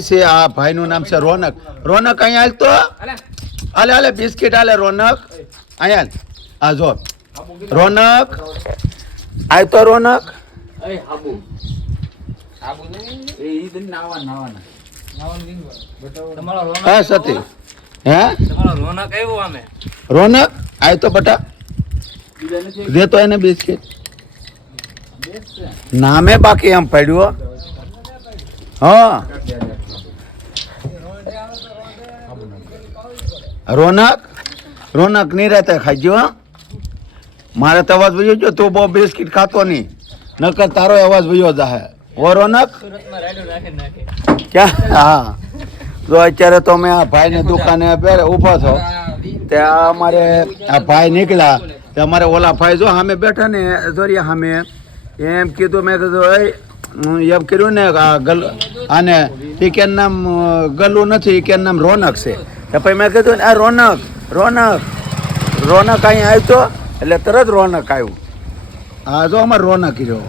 છે આ ભાઈનું નામ છે રોનક. રોનક અહીંયા હાલ તો હાલે હાલે બિસ્કિટ હાલે રોનક અહીંયા આ જો રોનક આય તો રોનક હા સતી હે રોનક આય તો બટા દે તો એને બિસ્કિટ નામે બાકી એમ પડ્યું હા રોનક રોનક નહીં રહેતા ખાજો મારે તો અવાજ વયો જો તું બહુ બિસ્કિટ ખાતો નહીં નકર તારો અવાજ વયો જાહે ઓ રોનક ક્યાં હા તો અત્યારે તો મેં આ ભાઈને દુકાને ઊભો છો ત્યાં અમારે આ ભાઈ નીકળ્યા તે અમારે ઓલા ભાઈ જો સામે બેઠા ને જોરિયા સામે એમ કીધું મેં કીધું એમ કર્યું ને આને એ કે નામ ગલું નથી એ કે નામ રોનક છે તો પછી મેં કીધું ને આ રોનક રોનક રોનક અહીં આવ્યો એટલે તરત રોનક આવ્યું હા જો અમારે રોનક રહ્યો